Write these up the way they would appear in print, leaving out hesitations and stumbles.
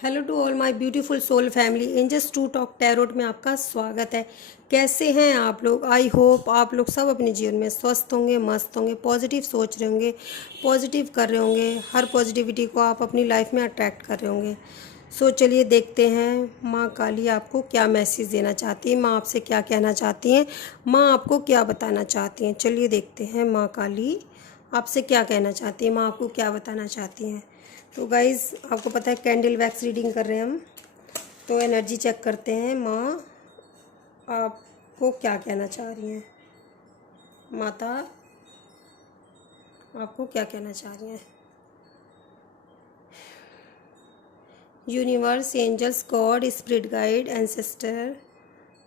Hello to all my beautiful soul family, angels to talk tarot में आपका स्वागत है। कैसे हैं आप लोग? आई होप आप लोग सब अपने जीवन में स्वस्थ होंगे, मस्त होंगे, पॉजिटिव सोच रहे होंगे, पॉजिटिव कर रहे होंगे। हर पॉजिटिविटी को आप अपनी लाइफ में अट्रैक्ट कर रहे होंगे। सो चलिए देखते हैं माँ काली आपको क्या मैसेज देना चाहती है, माँ आपसे क्या कहना चाहती हैं, माँ आपको क्या बताना चाहती हैं। चलिए देखते हैं माँ काली आपसे क्या कहना चाहती है, माँ आपको क्या बताना चाहती हैं। तो गाइज़ आपको पता है कैंडल वैक्स रीडिंग कर रहे हैं हम, तो एनर्जी चेक करते हैं माँ आपको क्या कहना चाह रही हैं। माता आपको क्या कहना चाह रही हैं। Universe, angels, god, spirit guide, ancestor,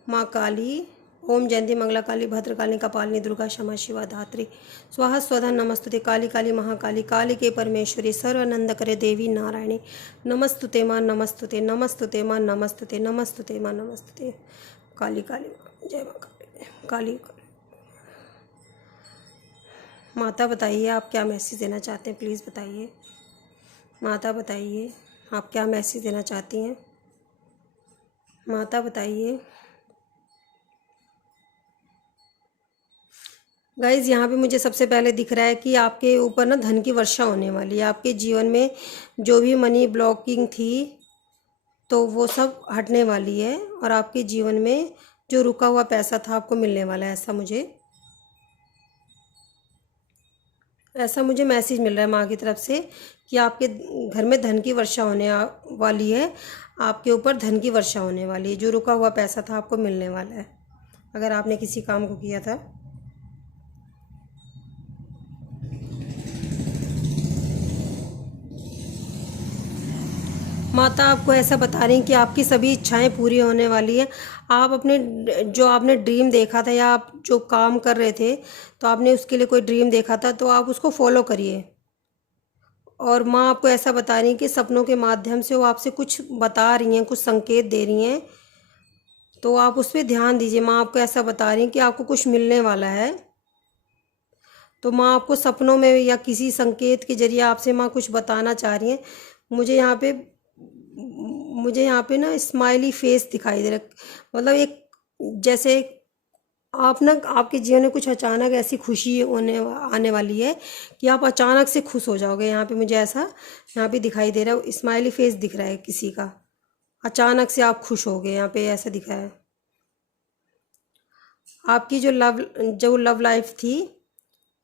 माँ काली, ओम जयंती मंगला काली भद्रकाली कपालिनी दुर्गा क्षमा शिवा धात्री स्वाहा स्वधा नमस्तुते काली काली महाकाली काली के परमेश्वरी सर्वानंद करे देवी नारायणी नमस्तुते माँ नमस्तुते नमस्तुते माँ नमस्तुते नमस्तुते माँ नमस्तुते काली काली माँ जय माँ काली काली। माता बताइए आप क्या मैसेज देना चाहते हैं, प्लीज़ बताइए। माता बताइए आप क्या मैसेज देना चाहती हैं। माता बताइए। गाइज़ यहाँ पे मुझे सबसे पहले दिख रहा है कि आपके ऊपर ना धन की वर्षा होने वाली है। आपके जीवन में जो भी मनी ब्लॉकिंग थी तो वो सब हटने वाली है और आपके जीवन में जो रुका हुआ पैसा था आपको मिलने वाला है। ऐसा मुझे मैसेज मिल रहा है माँ की तरफ से कि आपके घर में धन की वर्षा होने वाली है। आपके ऊपर धन की वर्षा होने वाली है। जो रुका हुआ पैसा था आपको मिलने वाला है अगर आपने किसी काम को किया था। माता आपको ऐसा बता रही हैं कि आपकी सभी इच्छाएं पूरी होने वाली है। आप अपने जो आपने ड्रीम देखा था या आप जो काम कर रहे थे तो आपने उसके लिए कोई ड्रीम देखा था तो आप उसको फॉलो करिए। और माँ आपको ऐसा बता रही हैं कि सपनों के माध्यम से वो आपसे कुछ बता रही हैं, कुछ संकेत दे रही हैं, तो आप उस पर ध्यान दीजिए। माँ आपको ऐसा बता रही हैं कि आपको कुछ मिलने वाला है। तो माँ आपको सपनों में या किसी संकेत के जरिए आपसे माँ कुछ बताना चाह रही हैं। मुझे यहाँ पे मुझे यहाँ पे ना स्माइली फेस दिखाई दे रहा, मतलब एक जैसे आप ना आपके जीवन में कुछ अचानक ऐसी खुशी होने आने वाली है कि आप अचानक से खुश हो जाओगे। यहाँ पे मुझे ऐसा यहाँ पे दिखाई दे रहा है, स्माइली फेस दिख रहा है किसी का। अचानक से आप खुश हो गए, यहाँ पे ऐसा दिखा है। आपकी जो लव लाइफ थी,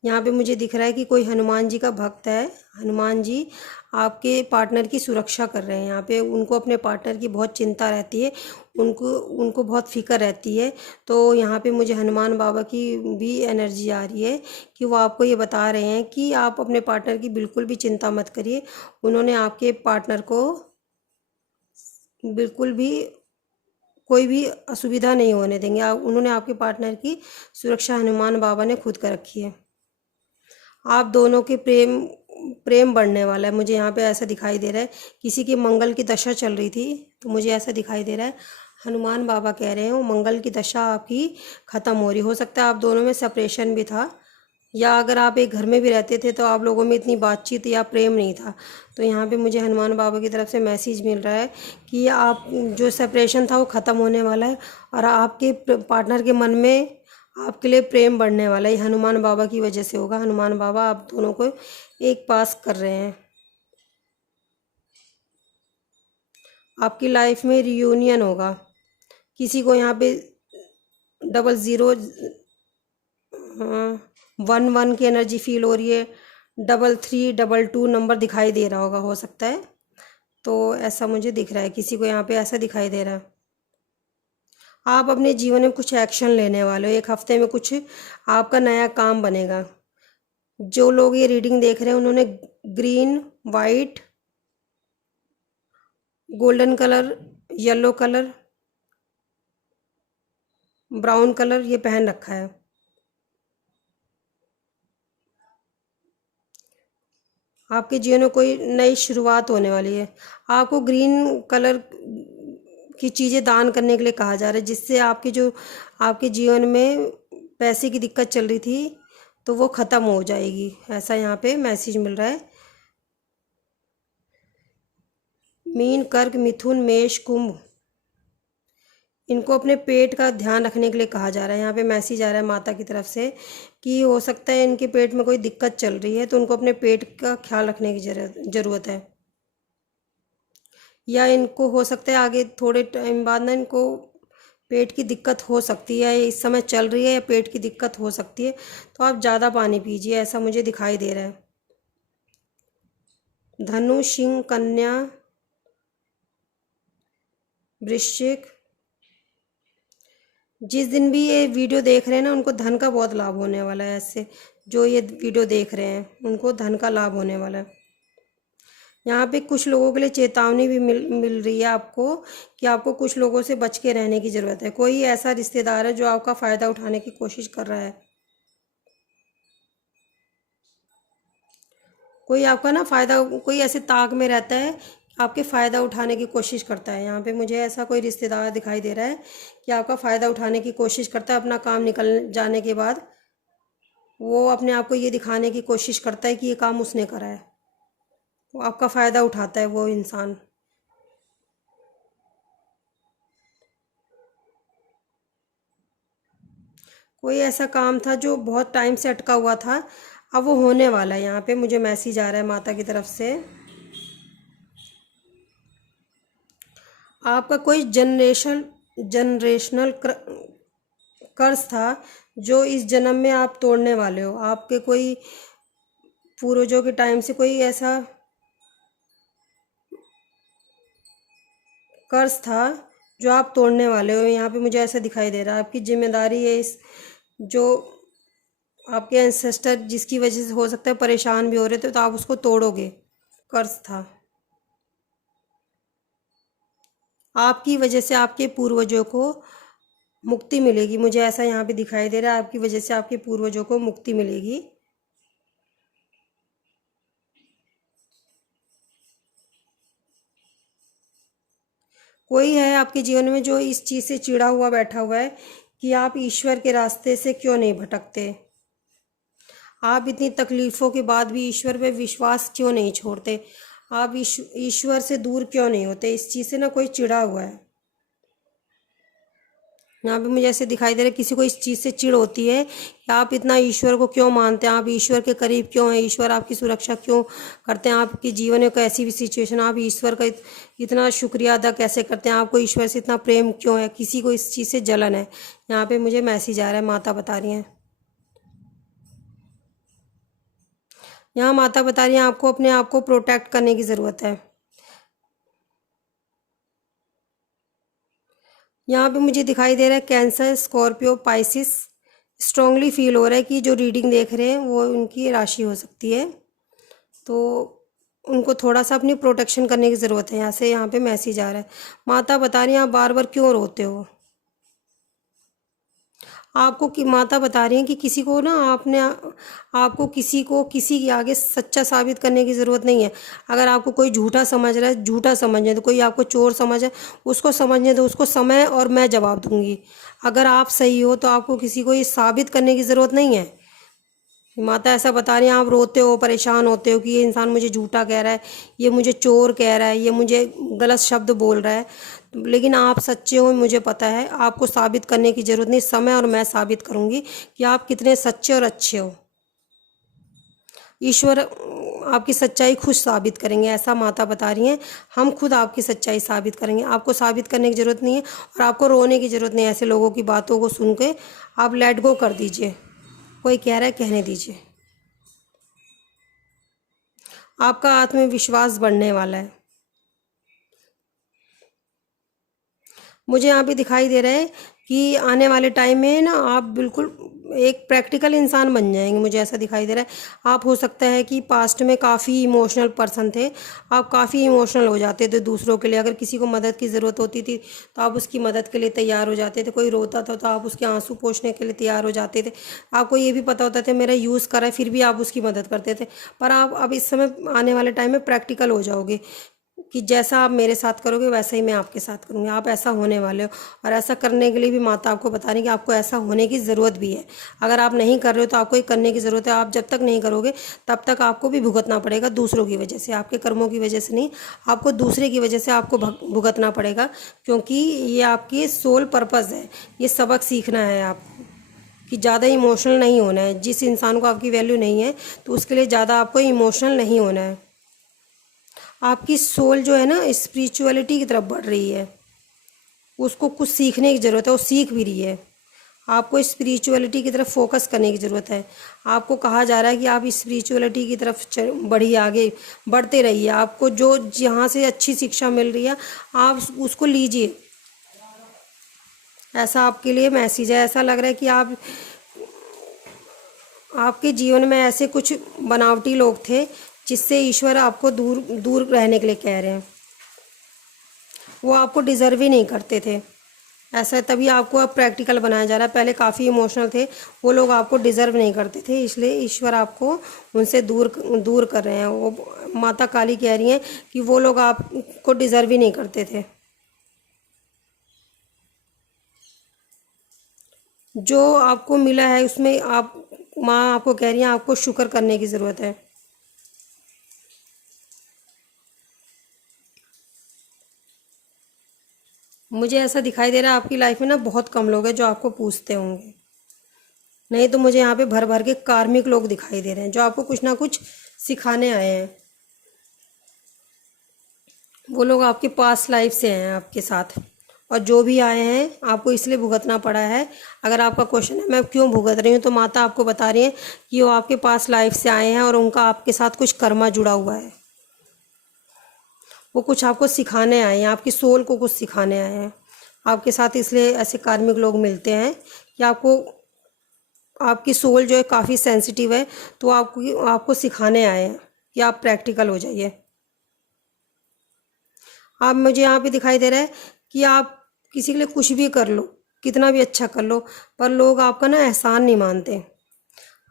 यहाँ पे मुझे दिख रहा है कि कोई हनुमान जी का भक्त है। हनुमान जी आपके पार्टनर की सुरक्षा कर रहे हैं। यहाँ पे उनको अपने पार्टनर की बहुत चिंता रहती है, उनको उनको बहुत फिक्र रहती है। तो यहाँ पे मुझे हनुमान बाबा की भी एनर्जी आ रही है कि वो आपको ये बता रहे हैं कि आप अपने पार्टनर की बिल्कुल भी चिंता मत करिए। उन्होंने आपके पार्टनर को बिल्कुल भी कोई भी असुविधा नहीं होने देंगे। उन्होंने आपके पार्टनर की सुरक्षा हनुमान बाबा ने खुद कर रखी है। आप दोनों के प्रेम प्रेम बढ़ने वाला है। मुझे यहाँ पे ऐसा दिखाई दे रहा है किसी की मंगल की दशा चल रही थी तो मुझे ऐसा दिखाई दे रहा है हनुमान बाबा कह रहे हैं वो मंगल की दशा आपकी ख़त्म हो रही। हो सकता है आप दोनों में सेपरेशन भी था, या अगर आप एक घर में भी रहते थे तो आप लोगों में इतनी बातचीत या प्रेम नहीं था। तो यहाँ पे मुझे हनुमान बाबा की तरफ से मैसेज मिल रहा है कि आप जो सेपरेशन था वो ख़त्म होने वाला है और आपके पार्टनर के मन में आपके लिए प्रेम बढ़ने वाला है। ये हनुमान बाबा की वजह से होगा। हनुमान बाबा आप दोनों को एक पास कर रहे हैं। आपकी लाइफ में रियूनियन होगा। किसी को यहाँ पे 00 11 की एनर्जी फील हो रही है। 3322 नंबर दिखाई दे रहा होगा, हो सकता है। तो ऐसा मुझे दिख रहा है, किसी को यहाँ पे ऐसा दिखाई दे रहा है। आप अपने जीवन में कुछ एक्शन लेने वाले हो। एक हफ्ते में कुछ आपका नया काम बनेगा। जो लोग ये रीडिंग देख रहे हैं उन्होंने green, white, golden colour, yellow colour, brown colour ये पहन रखा है। आपके जीवन में कोई नई शुरुआत होने वाली है। आपको ग्रीन कलर की चीज़ें दान करने के लिए कहा जा रहा है, जिससे आपके जीवन में पैसे की दिक्कत चल रही थी तो वो ख़त्म हो जाएगी। ऐसा यहाँ पे मैसेज मिल रहा है। मीन, कर्क, मिथुन, मेष, कुंभ, इनको अपने पेट का ध्यान रखने के लिए कहा जा रहा है। यहाँ पे मैसेज आ रहा है माता की तरफ से कि हो सकता है इनके पेट में कोई दिक्कत चल रही है, तो उनको अपने पेट का ख्याल रखने की ज़रूरत है। या इनको हो सकता है आगे थोड़े टाइम बाद ना इनको पेट की दिक्कत हो सकती है, इस समय चल रही है या पेट की दिक्कत हो सकती है, तो आप ज़्यादा पानी पीजिए, ऐसा मुझे दिखाई दे रहा है। धनु, सिंह, कन्या, वृश्चिक, जिस दिन भी ये वीडियो देख रहे हैं ना उनको धन का बहुत लाभ होने वाला है। ऐसे जो ये वीडियो देख रहे हैं उनको धन का लाभ होने वाला है। यहाँ पे कुछ लोगों के लिए चेतावनी भी मिल रही है आपको कि आपको कुछ लोगों से बच के रहने की ज़रूरत है। कोई ऐसा रिश्तेदार है जो आपका फ़ायदा उठाने की कोशिश कर रहा है। कोई आपका ना फ़ायदा, कोई ऐसे ताक में रहता है, आपके फ़ायदा उठाने की कोशिश करता है। यहाँ पे मुझे ऐसा कोई रिश्तेदार दिखाई दे रहा है कि आपका फ़ायदा उठाने की कोशिश करता है। अपना काम निकल जाने के बाद वो अपने आप को ये दिखाने की कोशिश करता है कि ये काम उसने करा है, वो आपका फ़ायदा उठाता है वो इंसान। कोई ऐसा काम था जो बहुत टाइम से अटका हुआ था, अब वो होने वाला है। यहाँ पे मुझे मैसेज आ रहा है माता की तरफ से। आपका कोई जनरेशनल कर्ज था जो इस जन्म में आप तोड़ने वाले हो। आपके कोई पूर्वजों के टाइम से कोई ऐसा कर्ज था जो आप तोड़ने वाले हो। यहाँ पे मुझे ऐसा दिखाई दे रहा है आपकी जिम्मेदारी है इस, जो आपके एंसेस्टर जिसकी वजह से हो सकता है परेशान भी हो रहे थे, तो आप उसको तोड़ोगे। कर्ज था आपकी वजह से, आपके पूर्वजों को मुक्ति मिलेगी। मुझे ऐसा यहाँ पे दिखाई दे रहा है आपकी वजह से आपके पूर्वजों को मुक्ति मिलेगी। कोई है आपके जीवन में जो इस चीज़ से चिढ़ा हुआ बैठा हुआ है कि आप ईश्वर के रास्ते से क्यों नहीं भटकते, आप इतनी तकलीफ़ों के बाद भी ईश्वर पे विश्वास क्यों नहीं छोड़ते, आप ईश्वर से दूर क्यों नहीं होते। इस चीज़ से ना कोई चिढ़ा हुआ है। यहाँ पे मुझे ऐसे दिखाई दे रहा है किसी को इस चीज़ से चिढ़ होती है कि आप इतना ईश्वर को क्यों मानते हैं, आप ईश्वर के करीब क्यों हैं, ईश्वर आपकी सुरक्षा क्यों करते हैं, आपके जीवन में कैसी भी सिचुएशन, आप ईश्वर का इतना शुक्रिया अदा कैसे करते हैं, आपको ईश्वर से इतना प्रेम क्यों है, किसी को इस चीज़ से जलन है। यहाँ पे मुझे मैसेज आ रहा है, माता बता रही हैं, यहाँ माता बता रही हैं आपको अपने आप को प्रोटेक्ट करने की ज़रूरत है। यहाँ पे मुझे दिखाई दे रहा है cancer, Scorpio, Pisces, strongly feel हो रहा है कि जो रीडिंग देख रहे हैं वो उनकी राशि हो सकती है, तो उनको थोड़ा सा अपनी प्रोटेक्शन करने की ज़रूरत है। यहाँ पे मैसेज आ रहा है, माता बता रही हैं आप बार बार क्यों रोते हो। आपको कि माता बता रही हैं कि किसी को ना आपको किसी को किसी के आगे सच्चा साबित करने की ज़रूरत नहीं है। अगर आपको कोई झूठा समझ रहा है, झूठा समझने दो, कोई आपको चोर समझ है उसको समझने दो, उसको समय और मैं जवाब दूंगी। अगर आप सही हो तो आपको किसी को ये साबित करने की ज़रूरत नहीं है। माता ऐसा बता रही हैं आप रोते हो, परेशान होते हो कि ये इंसान मुझे झूठा कह रहा है, ये मुझे चोर कह रहा है, ये मुझे गलत शब्द बोल रहा है, लेकिन आप सच्चे हो मुझे पता है। आपको साबित करने की ज़रूरत नहीं, समय और मैं साबित करूँगी कि आप कितने सच्चे और अच्छे हो। ईश्वर आपकी सच्चाई खुद साबित करेंगे, ऐसा माता बता रही हैं। हम खुद आपकी सच्चाई साबित करेंगे, आपको साबित करने की ज़रूरत नहीं है और आपको रोने की ज़रूरत नहीं है। ऐसे लोगों की बातों को सुन के आप लेट गो कर दीजिए, कोई कह रहा है कहने दीजिए। आपका आत्मविश्वास बढ़ने वाला है। मुझे यहाँ पे दिखाई दे रहा है कि आने वाले टाइम में ना आप बिल्कुल एक प्रैक्टिकल इंसान बन जाएंगे। मुझे ऐसा दिखाई दे रहा है आप हो सकता है कि पास्ट में काफ़ी इमोशनल पर्सन थे, आप काफ़ी इमोशनल हो जाते थे दूसरों के लिए। अगर किसी को मदद की ज़रूरत होती थी तो आप उसकी मदद के लिए तैयार हो जाते थे, कोई रोता था तो आप उसके आंसू पोंछने के लिए तैयार हो जाते थे। आपको ये भी पता होता था मेरा यूज़ करा है, फिर भी आप उसकी मदद करते थे। पर आप अब इस समय आने वाले टाइम में प्रैक्टिकल हो जाओगे, कि जैसा आप मेरे साथ करोगे वैसा ही मैं आपके साथ करूँगी, आप ऐसा होने वाले हो। और ऐसा करने के लिए भी माता आपको बता रही है कि आपको ऐसा होने की ज़रूरत भी है। अगर आप नहीं कर रहे हो तो आपको ये करने की ज़रूरत है। आप जब तक नहीं करोगे तब तक आपको भी भुगतना पड़ेगा, दूसरों की वजह से, आपके कर्मों की वजह से नहीं, आपको दूसरे की वजह से आपको भुगतना पड़ेगा। क्योंकि ये आपकी सोल पर्पज़ है, ये सबक सीखना है आपको कि ज़्यादा इमोशनल नहीं होना है। जिस इंसान को आपकी वैल्यू नहीं है तो उसके लिए ज़्यादा आपको इमोशनल नहीं होना है। आपकी सोल जो है ना स्पिरिचुअलिटी की तरफ बढ़ रही है, उसको कुछ सीखने की ज़रूरत है, वो सीख भी रही है। आपको स्पिरिचुअलिटी की तरफ फोकस करने की ज़रूरत है। आपको कहा जा रहा है कि आप स्पिरिचुअलिटी की तरफ बढ़िए, आगे बढ़ते रहिए। आपको जो जहाँ से अच्छी शिक्षा मिल रही है आप उसको लीजिए। ऐसा आपके लिए मैसेज है। ऐसा लग रहा है कि आपके जीवन में ऐसे कुछ बनावटी लोग थे जिससे ईश्वर आपको दूर दूर रहने के लिए कह रहे हैं। वो आपको डिज़र्व ही नहीं करते थे। ऐसा तभी आपको अब प्रैक्टिकल बनाया जा रहा है। पहले काफ़ी इमोशनल थे, वो लोग आपको डिज़र्व नहीं करते थे, इसलिए ईश्वर आपको उनसे दूर दूर कर रहे हैं। वो माता काली कह रही हैं कि वो लोग आपको डिज़र्व ही नहीं करते थे। जो आपको मिला है उसमें आप, माँ आपको कह रही हैं आपको शुक्र करने की ज़रूरत है। मुझे ऐसा दिखाई दे रहा है आपकी लाइफ में ना बहुत कम लोग हैं जो आपको पूछते होंगे। नहीं तो मुझे यहाँ पे भर भर के कार्मिक लोग दिखाई दे रहे हैं जो आपको कुछ ना कुछ सिखाने आए हैं। वो लोग आपके पास लाइफ से हैं आपके साथ, और जो भी आए हैं आपको इसलिए भुगतना पड़ा है। अगर आपका क्वेश्चन है मैं क्यों भुगत रही हूँ, तो माता आपको बता रही है कि वो आपके पास लाइफ से आए हैं और उनका आपके साथ कुछ कर्मा जुड़ा हुआ है। वो कुछ आपको सिखाने आए हैं, आपकी सोल को कुछ सिखाने आए हैं आपके साथ। इसलिए ऐसे कार्मिक लोग मिलते हैं कि आपको, आपकी सोल जो है काफ़ी सेंसिटिव है, तो आपको आपको सिखाने आए हैं कि आप प्रैक्टिकल हो जाइए। आप, मुझे यहाँ पे दिखाई दे रहा है कि आप किसी के लिए कुछ भी कर लो, कितना भी अच्छा कर लो, पर लोग आपका ना एहसान नहीं मानते।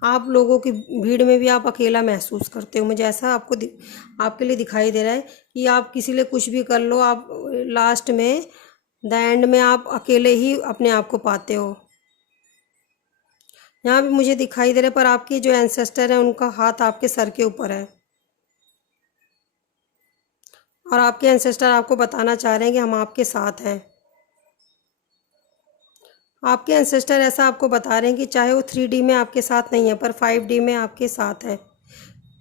आप लोगों की भीड़ में भी आप अकेला महसूस करते हो। मुझे ऐसा आपके लिए दिखाई दे रहा है कि आप किसी लिए कुछ भी कर लो, आप लास्ट में, द एंड में आप अकेले ही अपने आप को पाते हो। यहाँ भी मुझे दिखाई दे रहा है, पर आपके जो एंसेस्टर हैं उनका हाथ आपके सर के ऊपर है, और आपके एंसेस्टर आपको बताना चाह रहे हैं कि हम आपके साथ हैं। आपके एंसेस्टर ऐसा आपको बता रहे हैं कि चाहे वो 3D में आपके साथ नहीं है पर 5D में आपके साथ है।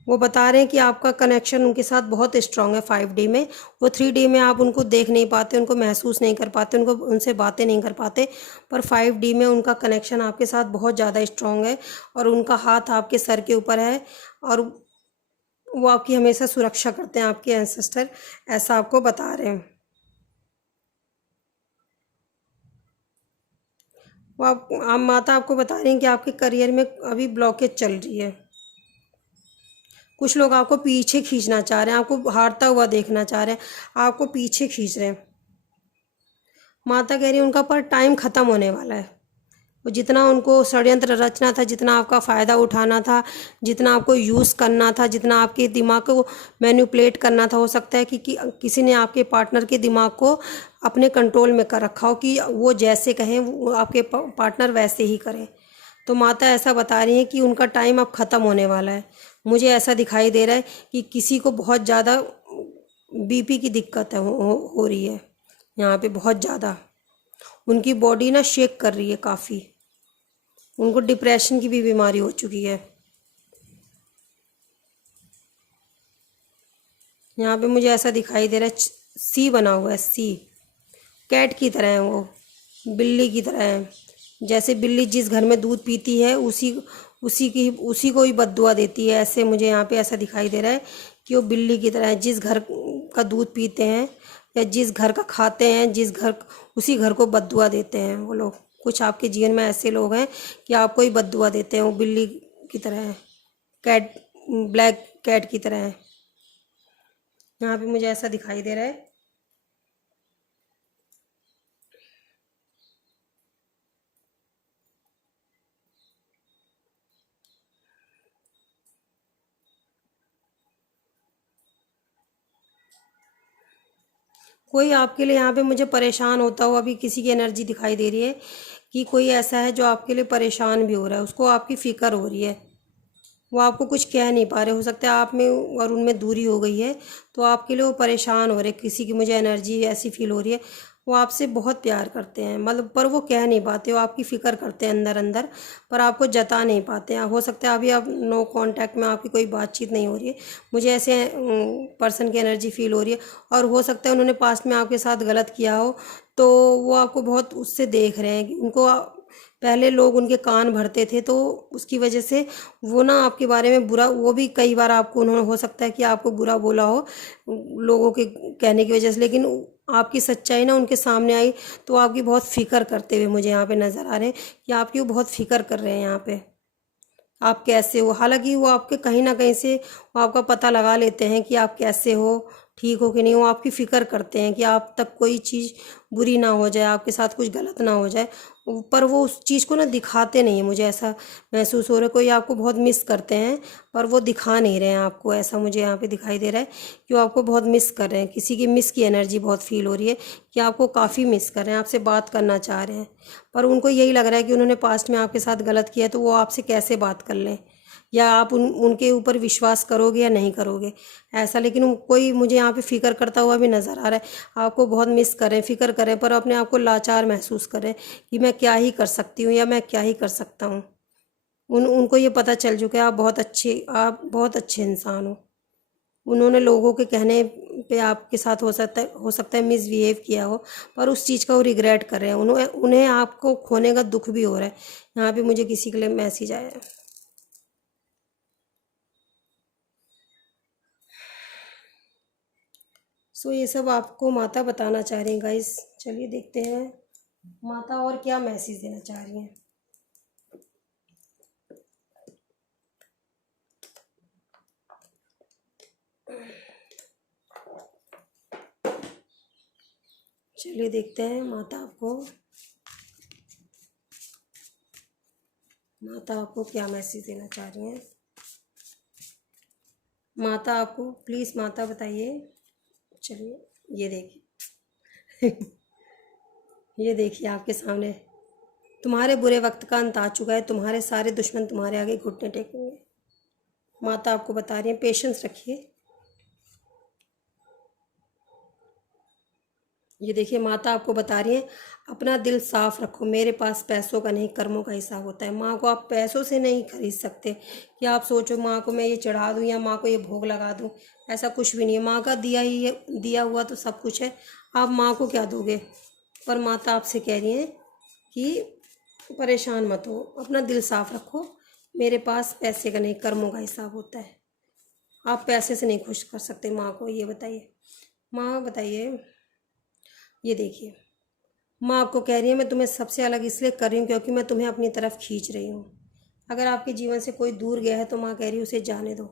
वो बता रहे हैं कि आपका कनेक्शन उनके साथ बहुत स्ट्रांग है 5D में। वो 3D में आप उनको देख नहीं पाते, उनको महसूस नहीं कर पाते, उनको उनसे बातें नहीं कर पाते, पर 5D में उनका कनेक्शन आपके साथ बहुत ज़्यादा स्ट्रांग है, और उनका हाथ आपके सर के ऊपर है, और वो आपकी हमेशा सुरक्षा करते हैं। आपके एंसेस्टर ऐसा आपको बता रहे हैं। वो आप माता आपको बता रही हैं कि आपके करियर में अभी ब्लॉकेज चल रही है। कुछ लोग आपको पीछे खींचना चाह रहे हैं, आपको हारता हुआ देखना चाह रहे हैं, आपको पीछे खींच रहे हैं। माता कह रही है उनका पर टाइम ख़त्म होने वाला है। वो जितना उनको षड्यंत्र रचना था, जितना आपका फ़ायदा उठाना था, जितना आपको यूज़ करना था, जितना आपके दिमाग को मैनिपुलेट करना था, हो सकता है कि किसी ने आपके पार्टनर के दिमाग को अपने कंट्रोल में कर रखा हो कि वो जैसे कहें वो आपके पार्टनर वैसे ही करें। तो माता ऐसा बता रही हैं कि उनका टाइम अब ख़त्म होने वाला है। मुझे ऐसा दिखाई दे रहा है कि किसी को बहुत ज़्यादा बीपी की दिक्कत है, हो रही है यहाँ पे बहुत ज़्यादा। उनकी बॉडी ना शेक कर रही है काफ़ी, उनको डिप्रेशन की भी बीमारी हो चुकी है। यहाँ पे मुझे ऐसा दिखाई दे रहा है सी बना हुआ है, सी कैट की तरह है वो, बिल्ली की तरह है। जैसे बिल्ली जिस घर में दूध पीती है उसी को ही बद्दुआ देती है, ऐसे मुझे यहाँ पे ऐसा दिखाई दे रहा है कि वो बिल्ली की तरह है। जिस घर का दूध पीते हैं या जिस घर का खाते हैं, जिस घर, उसी घर को बद्दुआ देते हैं वो लोग। कुछ आपके जीवन में ऐसे लोग हैं कि आपको ही बद्दुआ देते हैं। वो बिल्ली की तरह है, कैट, ब्लैक कैट की तरह है। यहाँ पे मुझे ऐसा दिखाई दे रहा है। कोई आपके लिए यहाँ पे मुझे परेशान होता हुआ भी किसी की एनर्जी दिखाई दे रही है, कि कोई ऐसा है जो आपके लिए परेशान भी हो रहा है, उसको आपकी फ़िक्र हो रही है, वो आपको कुछ कह नहीं पा रहे। हो सकता है आप में और उनमें दूरी हो गई है, तो आपके लिए वो परेशान हो रहे, किसी की मुझे एनर्जी ऐसी फील हो रही है। वो आपसे बहुत प्यार करते हैं, मतलब पर वो कह नहीं पाते, वो आपकी फ़िक्र करते हैं अंदर अंदर, पर आपको जता नहीं पाते हैं। हो सकता है अभी आप नो कांटेक्ट में, आपकी कोई बातचीत नहीं हो रही है, मुझे ऐसे पर्सन की एनर्जी फील हो रही है। और हो सकता है उन्होंने पास्ट में आपके साथ गलत किया हो, तो वो आपको बहुत उससे देख रहे हैं कि उनको पहले लोग उनके कान भरते थे, तो उसकी वजह से वो ना आपके बारे में बुरा, वो भी कई बार आपको, उन्होंने हो सकता है कि आपको बुरा बोला हो लोगों के कहने की वजह से, लेकिन आपकी सच्चाई ना उनके सामने आई, तो आपकी बहुत फ़िक्र करते हुए मुझे यहाँ पे नज़र आ रहे हैं, कि आपकी वो बहुत फ़िक्र कर रहे हैं यहाँ पे, आप कैसे हो। हालांकि वो आपके कहीं ना कहीं से वो आपका पता लगा लेते हैं कि आप कैसे हो, ठीक हो कि नहीं। वो आपकी फ़िक्र करते हैं कि आप तक कोई चीज़ बुरी ना हो जाए, आपके साथ कुछ गलत ना हो जाए, पर वो उस चीज़ को ना दिखाते नहीं है। मुझे ऐसा महसूस हो रहा है कोई आपको बहुत मिस करते हैं, पर वो दिखा नहीं रहे हैं आपको, ऐसा मुझे यहाँ पे दिखाई दे रहा है कि वो आपको बहुत मिस कर रहे हैं। किसी की मिस की एनर्जी बहुत फील हो रही है, कि आपको काफ़ी मिस कर रहे हैं, आपसे बात करना चाह रहे हैं, पर उनको यही लग रहा है कि उन्होंने पास्ट में आपके साथ गलत किया है, तो वो आपसे कैसे बात कर लें, या आप उनके ऊपर विश्वास करोगे या नहीं करोगे, ऐसा। लेकिन कोई मुझे यहाँ पे फ़िक्र करता हुआ भी नज़र आ रहा है, आपको बहुत मिस करें, फ़िक्र करें, पर अपने आप को लाचार महसूस करें कि मैं क्या ही कर सकती हूँ या मैं क्या ही कर सकता हूँ। उनको ये पता चल चुका है आप बहुत अच्छे इंसान हो। उन्होंने लोगों के कहने पे आपके साथ हो सकता है मिसबिहेव किया हो, पर उस चीज़ का वो रिग्रेट कर रहे हैं। उन्हें उन्हें आपको खोने का दुख भी हो रहा है। यहाँ पे मुझे किसी के लिए मैसेज आया है। सो ये सब आपको माता बताना चाह रही हैं गाइस। चलिए देखते हैं माता और क्या मैसेज देना चाह रही हैं। चलिए देखते हैं माता आपको क्या मैसेज देना चाह रही हैं। माता आपको प्लीज़ माता बताइए। चलिए ये देखिए ये देखिए आपके सामने, तुम्हारे बुरे वक्त का अंत आ चुका है, तुम्हारे सारे दुश्मन तुम्हारे आगे घुटने टेकेंगे। माता आपको बता रही है पेशेंस रखिए। ये देखिए माता आपको बता रही है अपना दिल साफ रखो, मेरे पास पैसों का नहीं कर्मों का हिसाब होता है। माँ को आप पैसों से नहीं खरीद सकते, कि आप सोचो माँ को मैं ये चढ़ा दूँ या माँ को ये भोग लगा दूँ, ऐसा कुछ भी नहीं है। माँ का दिया ही है, दिया हुआ तो सब कुछ है, आप माँ को क्या दोगे। पर माता आपसे कह रही हैं कि परेशान मत हो, अपना दिल साफ रखो, मेरे पास पैसे का नहीं कर्मों का हिसाब होता है। आप पैसे से नहीं खुश कर सकते माँ को, ये बताइए। माँ बताइए, ये देखिए माँ आपको कह रही है मैं तुम्हें सबसे अलग इसलिए कर रही हूँ क्योंकि मैं तुम्हें अपनी तरफ खींच रही हूँ। अगर आपके जीवन से कोई दूर गया है तो माँ कह रही है उसे जाने दो,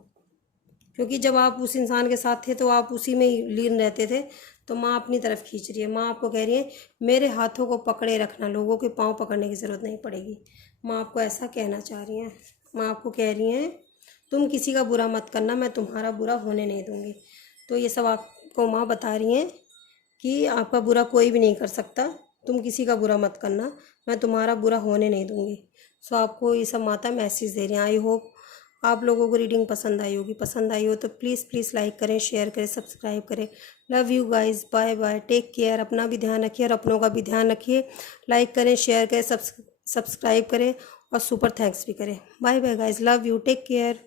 क्योंकि जब आप उस इंसान के साथ थे तो आप उसी में ही लीन रहते थे, तो माँ अपनी तरफ खींच रही है। माँ आपको कह रही है मेरे हाथों को पकड़े रखना, लोगों के पाँव पकड़ने की ज़रूरत नहीं पड़ेगी। माँ आपको ऐसा कहना चाह रही हैं। माँ आपको कह रही हैं तुम किसी का बुरा मत करना, मैं तुम्हारा बुरा होने नहीं दूँगी। तो ये सब आपको माँ बता रही हैं कि आपका बुरा कोई भी नहीं कर सकता, तुम किसी का बुरा मत करना, मैं तुम्हारा बुरा होने नहीं दूँगी। सो आपको ये सब माता मैसेज दे रही हैं। आई होप आप लोगों को रीडिंग पसंद आई होगी। पसंद आई हो तो प्लीज़ प्लीज़ लाइक करें, शेयर करें, सब्सक्राइब करें। Love you guys, bye bye, take care. अपना भी ध्यान रखिए और अपनों का भी ध्यान रखिए। लाइक करें, शेयर करें, सब्सक्राइब करें और सुपर थैंक्स भी करें। Bye bye guys, love you, take care.